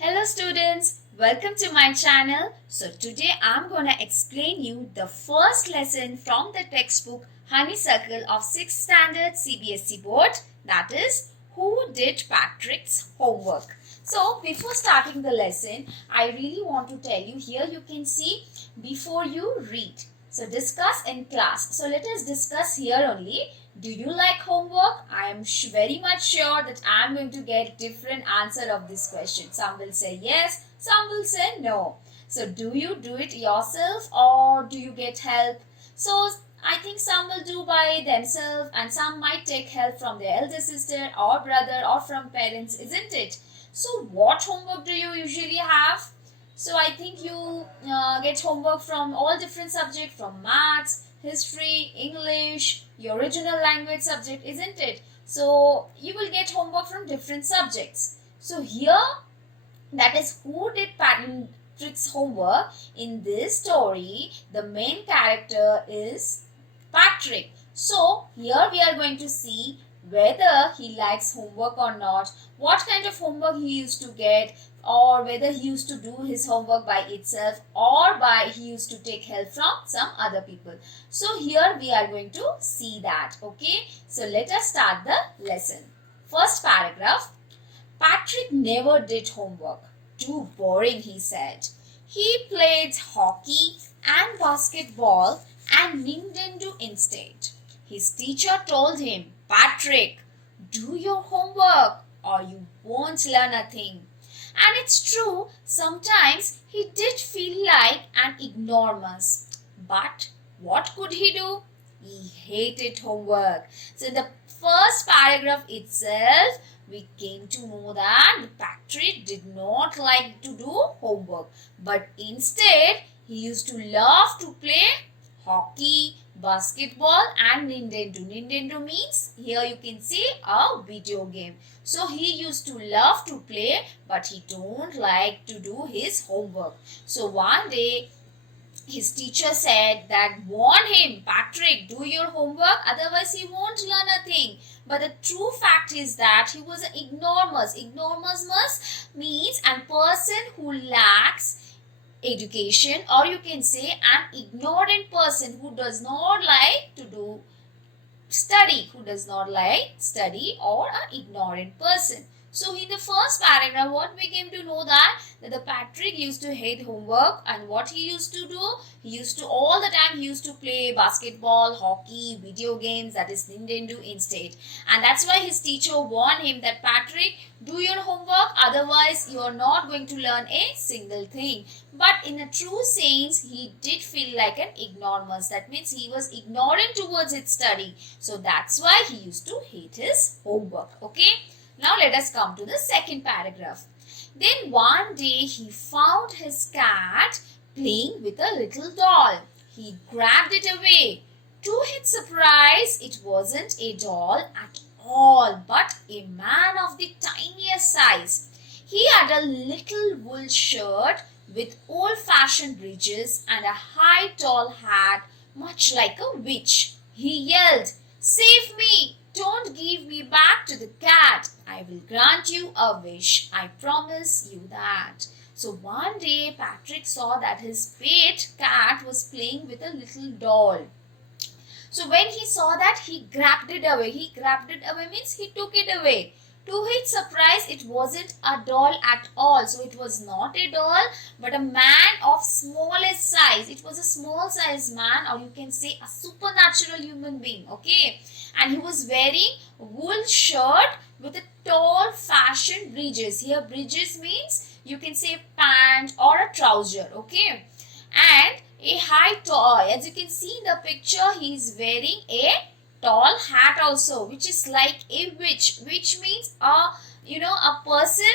Hello students, welcome to my channel. So today I'm gonna explain you the first lesson from the textbook Honeysuckle of 6th standard CBSE board, that is Who Did Patrick's Homework. So before starting the lesson, I really want to tell you, here you can see before you read. So discuss in class. So let us discuss here only. Do you like homework? I am very much sure that I am going to get different answer of this question. Some will say yes, some will say no. So do you do it yourself or do you get help? So I think some will do by themselves and some might take help from their elder sister or brother or from parents, isn't it? So what homework do you usually have? So I think you get homework from all different subjects, from maths, history, English, your original language subject, isn't it? So you will get homework from different subjects. So here, that is who did Patrick's homework. In this story, the main character is Patrick. So here we are going to see whether he likes homework or not, what kind of homework he used to get, or whether he used to do his homework by itself or by he used to take help from some other people. So here we are going to see that. Okay, so let us start the lesson. First paragraph. Patrick never did homework. Too boring, he said. He played hockey and basketball and Nintendo instead. His teacher told him, Patrick, do your homework or you won't learn a thing. And it's true, sometimes he did feel like an ignoramus. But what could he do? He hated homework. So in the first paragraph itself, we came to know that Patrick did not like to do homework. But instead, he used to love to play hockey, basketball and Nintendo. Nintendo means here you can see a video game. So he used to love to play but he don't like to do his homework. So one day his teacher said that warn him, Patrick, do your homework, otherwise he won't learn a thing. But the true fact is that he was an ignoramus. Ignoramus means a person who lacks education, or you can say an ignorant person who does not like to do study, or an ignorant person. So in the first paragraph, what we came to know that the Patrick used to hate homework, and what he used to do, he used to all the time he used to play basketball, hockey, video games, that is Nintendo instead. And that's why his teacher warned him that Patrick, do your homework, otherwise you are not going to learn a single thing. But in a true sense, he did feel like an ignoramus. That means he was ignorant towards his study. So that's why he used to hate his homework. Okay. Now let us come to the second paragraph. Then one day he found his cat playing with a little doll. He grabbed it away. To his surprise, it wasn't a doll at all, but a man of the tiniest size. He had a little wool shirt with old-fashioned breeches and a high tall hat, much like a witch. He yelled, "Save me! Don't give me back to the cat. I will grant you a wish. I promise you that." So one day Patrick saw that his pet cat was playing with a little doll. So when he saw that, he grabbed it away. He grabbed it away means he took it away. To his surprise, it wasn't a doll at all. So it was not a doll, but a man of smallest size. It was a small size man, or you can say a supernatural human being. Okay. And he was wearing a wool shirt with a tall fashioned breeches. Here breeches means you can say pant or a trouser. Okay. And a high tall, as you can see in the picture, he is wearing a tall hat also, which is like a witch. Witch means a person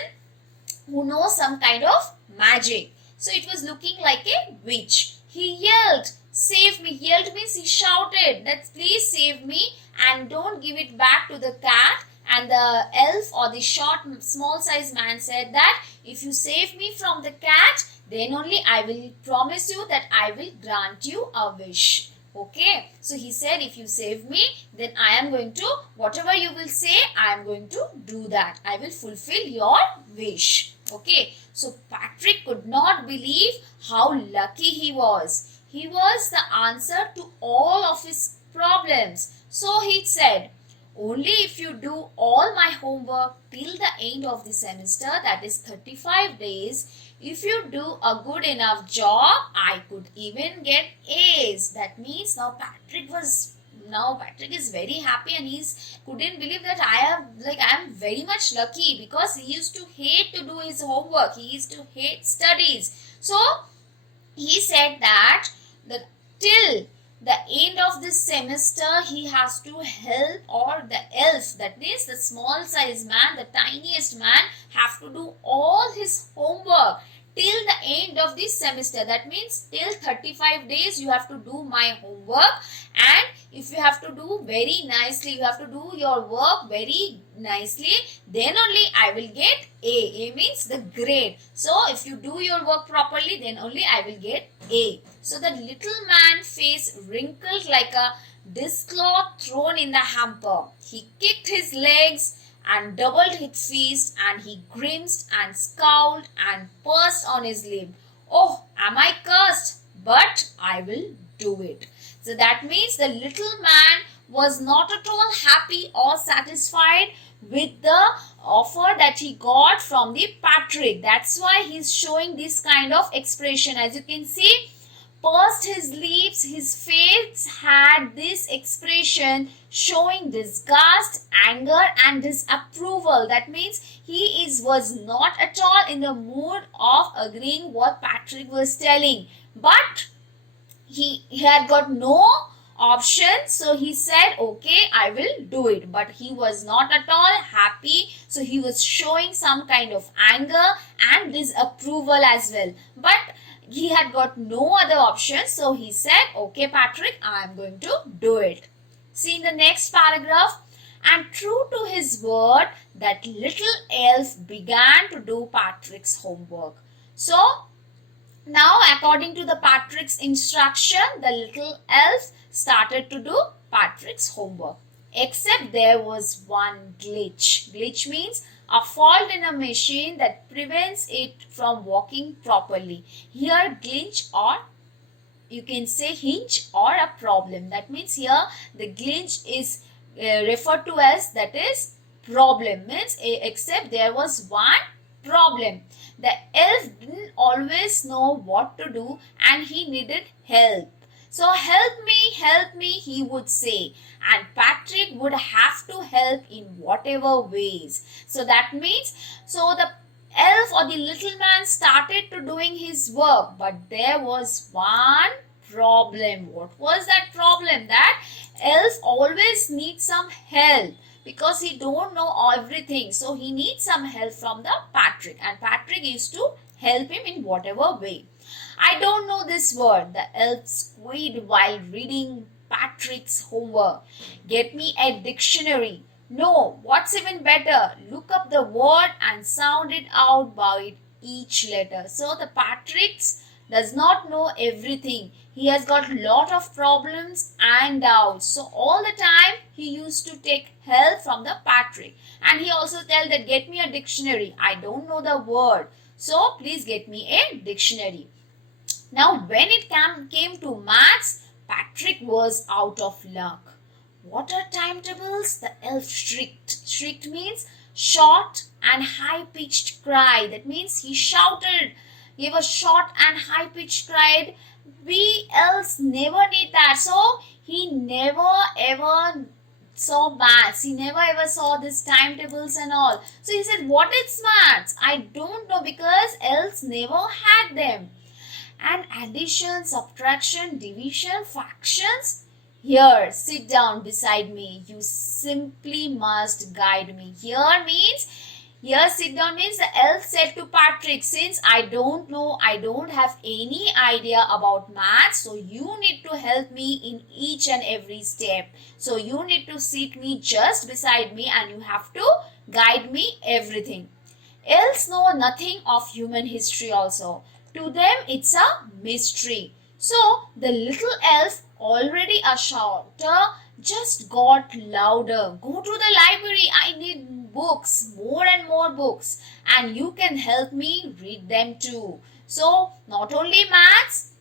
who knows some kind of magic. So it was looking like a witch. He yelled, "Save me!" Yelled means he shouted that please save me and don't give it back to the cat. And the elf or the small size man said that if you save me from the cat, then only I will promise you that I will grant you a wish. Okay, so he said, if you save me, then I am going to, whatever you will say, I am going to do that. I will fulfill your wish. Okay, so Patrick could not believe how lucky he was. He was the answer to all of his problems. So he said, only if you do all my homework till the end of the semester, that is 35 days, if you do a good enough job, I could even get A's. That means now Patrick is very happy and he's couldn't believe that I am very much lucky, because he used to hate to do his homework. He used to hate studies. So he said that the till the end of this semester he has to help, or the elf, that means the small size man, the tiniest man, have to do all his homework till the end of this semester. That means till 35 days you have to do my homework, and if you have to do very nicely, you have to do your work very nicely, then only I will get A. A means the grade. So if you do your work properly, then only I will get A. So the little man face wrinkled like a dishcloth thrown in the hamper. He kicked his legs and doubled his fist, and he grimaced and scowled and pursed on his lip. Oh, am I cursed? But I will do it. So that means the little man was not at all happy or satisfied with the offer that he got from the Patrick. That's why he's showing this kind of expression. As you can see, pursed his lips, his face had this expression showing disgust, anger and disapproval. That means he was not at all in the mood of agreeing what Patrick was telling. But he had got no option, so he said, okay, I will do it. But he was not at all happy, so he was showing some kind of anger and disapproval as well. But he had got no other option, so he said, okay Patrick, I am going to do it. See in the next paragraph, and true to his word, that little elf began to do Patrick's homework. So now, according to the Patrick's instruction, the little elf started to do Patrick's homework. Except there was one glitch. Glitch means a fault in a machine that prevents it from working properly. Here, glitch, or you can say hinge, or a problem. That means here the glitch is referred to as, that is, problem. Means except there was one problem. The elf didn't always know what to do and he needed help. So help me, he would say. And Patrick would have to help in whatever ways. So that means, so the elf or the little man started to doing his work. But there was one problem. What was that problem? That elf always needs some help, because he don't know everything. So he needs some help from the Patrick, and Patrick used to help him in whatever way. I don't know this word, the elf squeaked while reading Patrick's homework. Get me a dictionary. No, what's even better, look up the word and sound it out by each letter. So the Patrick's does not know everything. He has got lot of problems and doubts. So all the time he used to take help from the Patrick. And he also tell that get me a dictionary. I don't know the word. So please get me a dictionary. Now when it came to maths, Patrick was out of luck. What are timetables? The elf shrieked. Shrieked means short and high-pitched cry. That means he shouted, gave a short and high-pitched cry. We elves never did that. So he never ever saw maths. He never ever saw these timetables and all. So he said, what is maths? I don't know, because elves never had them. And addition, subtraction, division, fractions. Here, sit down beside me. You simply must guide me. Here, sit down means the elf said to Patrick, since I don't know, I don't have any idea about maths, so you need to help me in each and every step. So you need to sit me just beside me and you have to guide me everything. Elves know nothing of human history also. To them, it's a mystery. So the little elf, already a shouter, just got louder. Go to the library. I need books, more and more books, and you can help me read them too. So not only maths,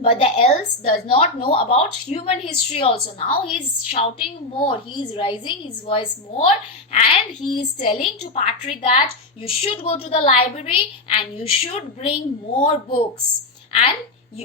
but the elves does not know about human history also. Now he is shouting more, he is raising his voice more, and he is telling to Patrick that you should go to the library and you should bring more books, and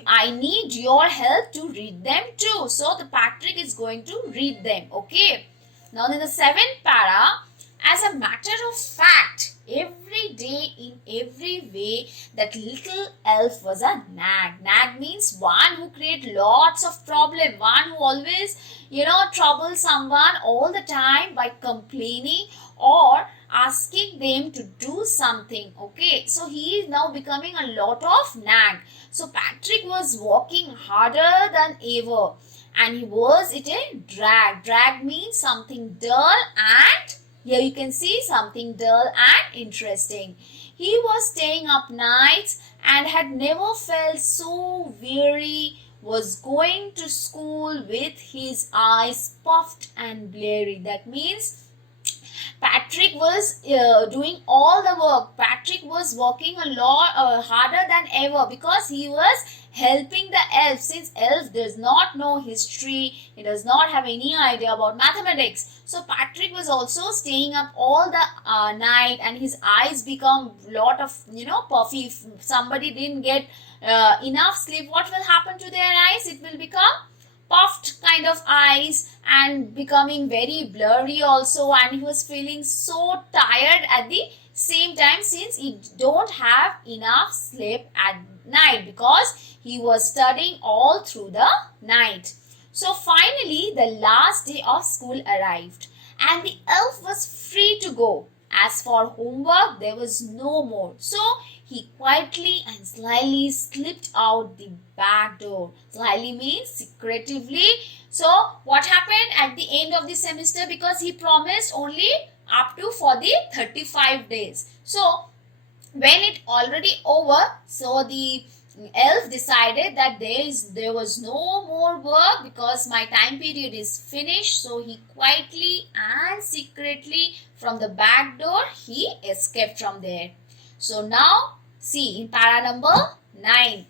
I need your help to read them too. So the Patrick is going to read them. Okay. Now in the 7th para, as a matter of fact, every day in every way, that little elf was a nag. Nag means one who create lots of problem, one who always, trouble someone all the time by complaining or asking them to do something. Okay, so he is now becoming a lot of nag. So Patrick was working harder than ever, and he was it a drag. Drag means something dull, and here you can see something dull and interesting. He was staying up nights and had never felt so weary, was going to school with his eyes puffed and bleary. That means Patrick was doing all the work. Patrick was working a lot harder than ever because he was helping the elf. Since elf does not know history, he does not have any idea about mathematics. So Patrick was also staying up all the night, and his eyes become lot of puffy. If somebody didn't get enough sleep, what will happen to their eyes? It will become puffed kind of eyes and becoming very blurry also, and he was feeling so tired at the same time since he don't have enough sleep at night because he was studying all through the night. So finally the last day of school arrived and the elf was free to go. As for homework, there was no more. So he quietly and slyly slipped out the back door. Slyly means secretively. So what happened at the end of the semester, because he promised only up to for the 35 days. So when it already over, so the elf decided that there was no more work because my time period is finished. So he quietly and secretly from the back door he escaped from there. So now see in para number 9,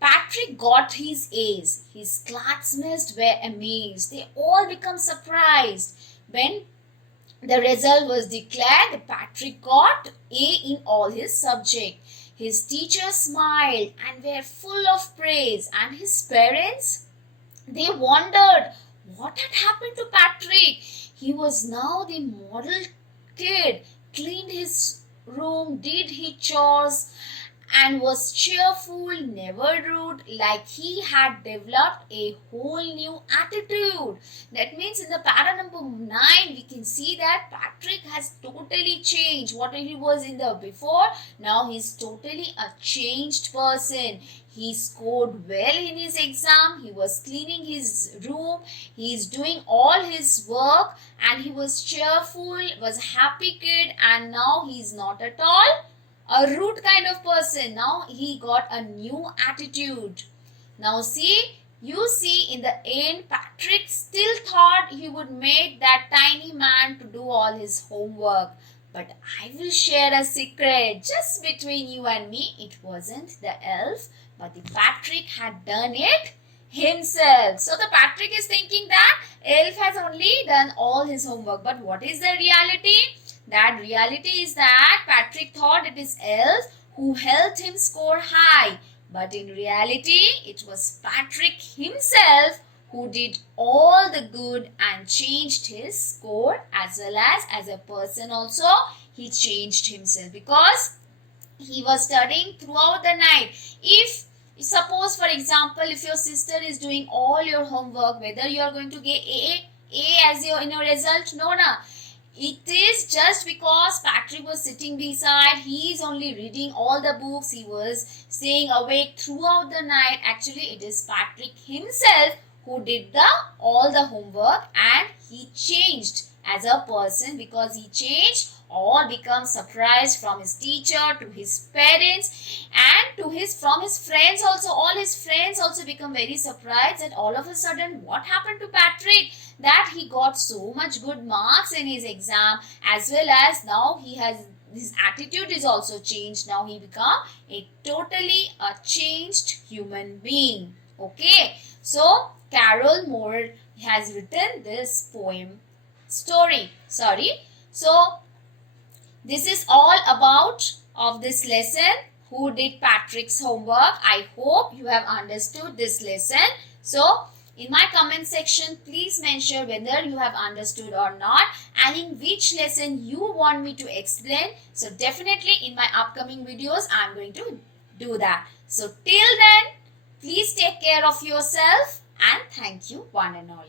Patrick got his A's. His classmates were amazed. They all become surprised when the result was declared. Patrick got A in all his subjects. His teachers smiled and were full of praise, and his parents, they wondered what had happened to Patrick. He was now the model kid, cleaned his room, did his chores, and was cheerful, never rude, like he had developed a whole new attitude. That means in the para number 9, we can see that Patrick has totally changed. What he was in the before, now he's totally a changed person. He scored well in his exam, he was cleaning his room, he is doing all his work, and he was cheerful, was a happy kid, and now he's not at all a rude kind of person. Now he got a new attitude. Now you see in the end, Patrick still thought he would make that tiny man to do all his homework. But I will share a secret just between you and me. It wasn't the elf, but the Patrick had done it himself. So the Patrick is thinking that elf has only done all his homework. But what is the reality? That reality is that Patrick thought it is elf who helped him score high. But in reality, it was Patrick himself who did all the good and changed his score, as well as a person also he changed himself because he was studying throughout the night. If suppose for example, if your sister is doing all your homework, whether you are going to get A as your result, no. It is just because Patrick was sitting beside, he is only reading all the books, he was staying awake throughout the night. Actually, it is Patrick himself who did all the homework, and he changed as a person because he changed or become surprised from his teacher to his parents and to his from his friends also. All his friends also become very surprised that all of a sudden what happened to Patrick, that he got so much good marks in his exam, as well as now he has his attitude is also changed. Now he become a totally a changed human being. Okay, so Carol Moore has written this poem story. Sorry. So this is all about of this lesson. Who did Patrick's homework? I hope you have understood this lesson. So in my comment section, please mention whether you have understood or not and in which lesson you want me to explain. So definitely in my upcoming videos, I am going to do that. So till then, please take care of yourself and thank you one and all.